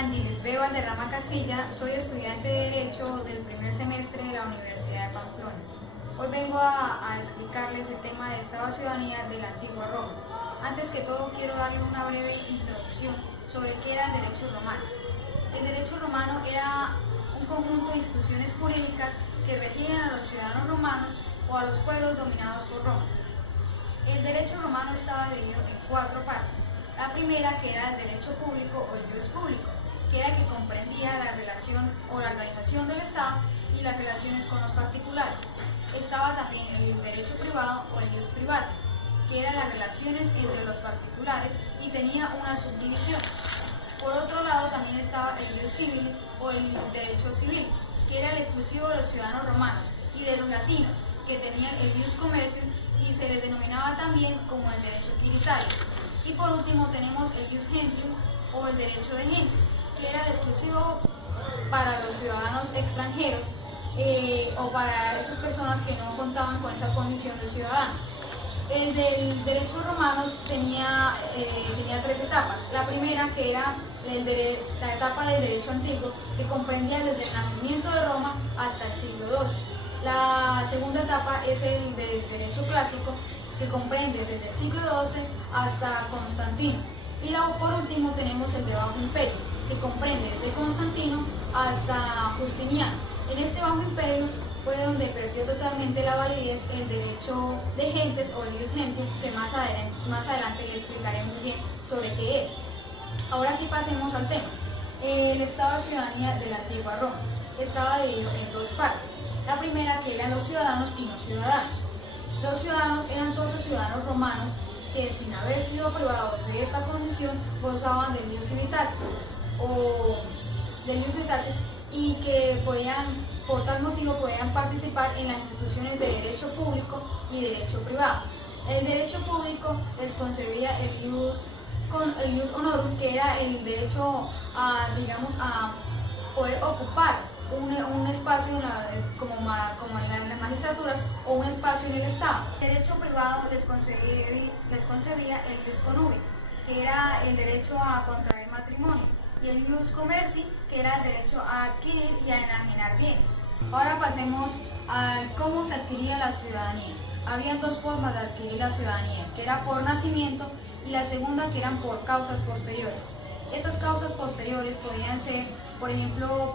Ángeles B. Valderrama Castilla, soy estudiante de Derecho del primer semestre de la Universidad de Pamplona. Hoy vengo a explicarles el tema del Estado de Ciudadanía de la antigua Roma. Antes que todo quiero darles una breve introducción sobre qué era el derecho romano. El derecho romano era un conjunto de instituciones jurídicas que regían a los ciudadanos romanos o a los pueblos dominados por Roma. El derecho romano estaba dividido en 4 partes. La primera, que era el derecho público o el ius público, que era que comprendía la relación o la organización del Estado y las relaciones con los particulares. Estaba también el derecho privado o el ius privado, que eran las relaciones entre los particulares y tenía una subdivisión. Por otro lado, también estaba el ius civil o el derecho civil, que era el exclusivo de los ciudadanos romanos y de los latinos, que tenían el ius commercium y se les denominaba también como el derecho tributario. Y por último tenemos el ius gentium o el derecho de gentes, que era el exclusivo para los ciudadanos extranjeros o para esas personas que no contaban con esa condición de ciudadanos. El del derecho romano tenía 3 etapas. La primera, que era la etapa del derecho antiguo, que comprendía desde el nacimiento de Roma hasta el siglo XII. La segunda etapa es el del derecho clásico, que comprende desde el siglo XII hasta Constantino. Y por último tenemos el de Bajo Imperio, que comprende desde Constantino hasta Justiniano. En este Bajo Imperio fue donde perdió totalmente la validez el derecho de gentes o el ius gentium, que más adelante le explicaré muy bien sobre qué es. Ahora sí pasemos al tema. El Estado de Ciudadanía de la antigua Roma estaba dividido en 2 partes. La primera, que eran los ciudadanos y no ciudadanos. Los ciudadanos eran todos los ciudadanos romanos que, sin haber sido privados de esta condición, gozaban del ius civitatis y que por tal motivo podían participar en las instituciones de derecho público y derecho privado. El derecho público les concebía el ius honorum, que era el derecho a poder ocupar un espacio como en las magistraturas o un espacio en el Estado. El derecho privado les concebía el ius connubii, que era el derecho a contraer matrimonio, y el ius commerci, que era el derecho a adquirir y a enajenar bienes. Ahora pasemos a cómo se adquiría la ciudadanía. Habían 2 formas de adquirir la ciudadanía, que era por nacimiento y la segunda, que eran por causas posteriores. Estas causas posteriores podían ser, por ejemplo,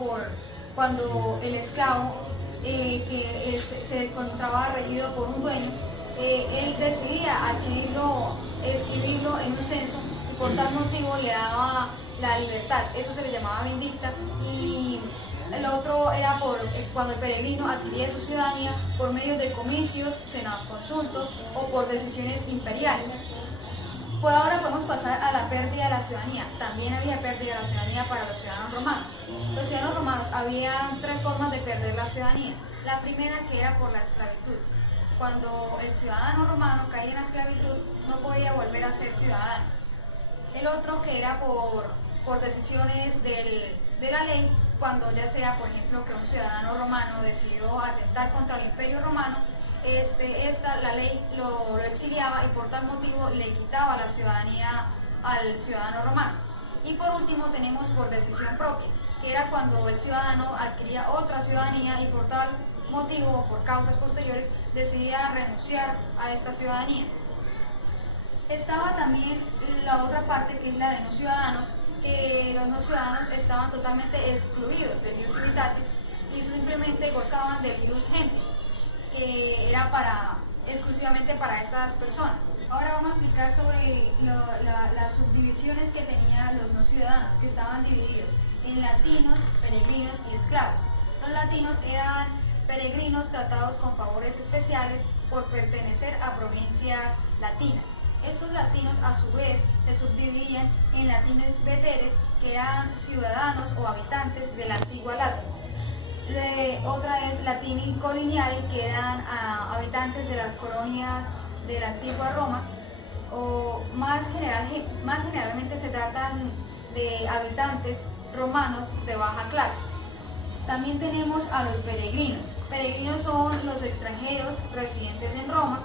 cuando el esclavo que se encontraba regido por un dueño, él decidía adquirirlo, escribirlo en un censo, y por tal motivo le daba la libertad. Eso se le llamaba vindicta. Y el otro era cuando el peregrino adquiría su ciudadanía por medio de comicios, senados consultos o por decisiones imperiales. Pues ahora podemos pasar a la pérdida de la ciudadanía. También había pérdida de la ciudadanía para los ciudadanos romanos. Los ciudadanos romanos, había 3 formas de perder la ciudadanía. La primera, que era por la esclavitud. Cuando el ciudadano romano caía en la esclavitud, no podía volver a ser ciudadano. El otro, que era por decisiones de la ley, cuando ya sea, por ejemplo, que un ciudadano romano decidió atentar contra el Imperio Romano, la ley lo exiliaba y por tal motivo le quitaba la ciudadanía al ciudadano romano. Y por último tenemos por decisión propia, que era cuando el ciudadano adquiría otra ciudadanía y por tal motivo o por causas posteriores decidía renunciar a esta ciudadanía. Estaba también la otra parte, que es la de no ciudadanos, que los no ciudadanos estaban totalmente excluidos del ius civitatis y simplemente gozaban del ius gentium, que era exclusivamente para estas personas. Ahora vamos a explicar sobre las subdivisiones que tenían los no ciudadanos, que estaban divididos en latinos, peregrinos y esclavos. Los latinos eran peregrinos tratados con favores especiales por pertenecer a provincias latinas. Estos latinos, a su vez, se subdividían en latines veteres, que eran ciudadanos o habitantes de la antigua Latia. Otra es latini coloniali, que eran habitantes de las colonias de la antigua Roma, o más generalmente se tratan de habitantes romanos de baja clase. También tenemos a los peregrinos. Peregrinos son los extranjeros residentes en Roma,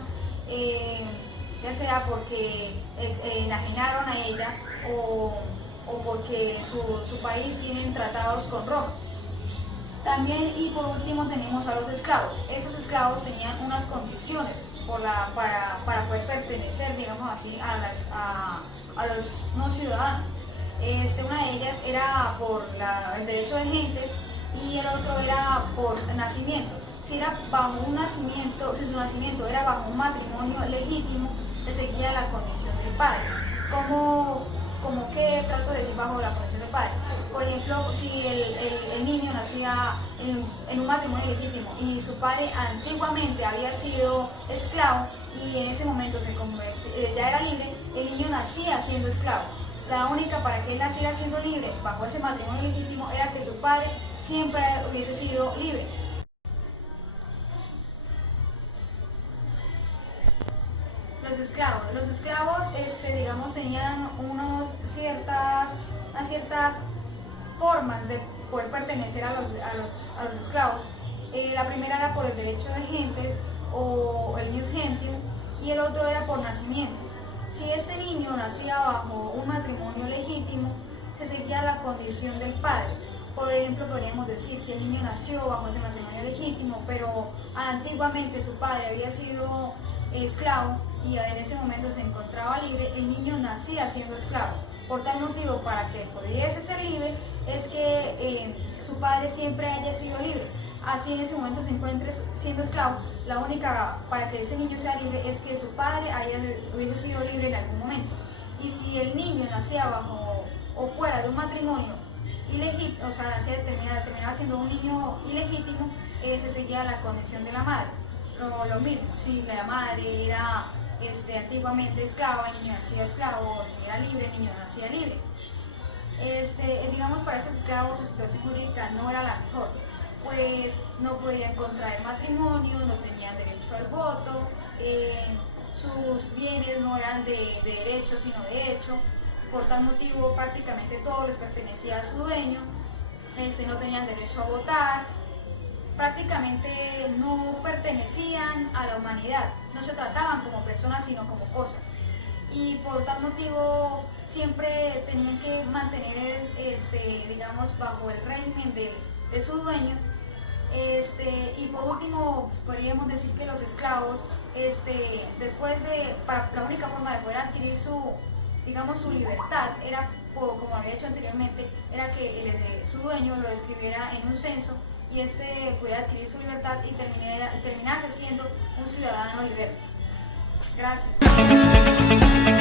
ya sea porque enajenaron a ella o o porque su país tiene tratados con Roma. También, y por último, tenemos a los esclavos. Esos esclavos tenían unas condiciones para poder pertenecer, digamos así, a los no ciudadanos. Una de ellas era por el derecho de gentes y el otro era por nacimiento. Si era bajo un nacimiento, si su nacimiento era bajo un matrimonio legítimo, se seguía la condición del padre. ¿Cómo que trato de decir bajo la condición del padre? Por ejemplo, si el niño nacía en un matrimonio legítimo y su padre antiguamente había sido esclavo y en ese momento ya era libre, el niño nacía siendo esclavo. La única para que él naciera siendo libre bajo ese matrimonio legítimo era que su padre siempre hubiese sido libre. Los esclavos, digamos, tenían unas ciertas formas de poder pertenecer a los esclavos. La primera era por el derecho de gentes o el ius gentium y el otro era por nacimiento. Si este niño nacía bajo un matrimonio legítimo, se seguía la condición del padre. Por ejemplo, podríamos decir, si el niño nació bajo ese matrimonio legítimo, pero antiguamente su padre había sido esclavo y en ese momento se encontraba libre, el niño nacía siendo esclavo. Por tal motivo, para que pudiese ser libre, es que su padre siempre haya sido libre. Así en ese momento se encuentre siendo esclavo, la única para que ese niño sea libre es que su padre hubiese sido libre en algún momento. Y si el niño nacía bajo o fuera de un matrimonio ilegítimo, o sea, terminaba siendo un niño ilegítimo, se seguía la condición de la madre. Lo mismo, si la madre era antiguamente esclava, el niño nacía esclavo, o si era libre, el niño nacía libre. Digamos, para estos esclavos su situación jurídica no era la mejor, pues no podían contraer matrimonio, no tenían derecho al voto, sus bienes no eran de derecho sino de hecho. Por tal motivo prácticamente todo les pertenecía a su dueño, no tenían derecho a votar, prácticamente no pertenecían a la humanidad, no se trataban como personas sino como cosas. Y por tal motivo siempre tenían que mantener, digamos, bajo el régimen de su dueño. Y por último podríamos decir que los esclavos, la única forma de poder adquirir su libertad era, como había hecho anteriormente, era que su dueño lo escribiera en un censo y pudiera adquirir su libertad y terminase siendo un ciudadano libre. Gracias.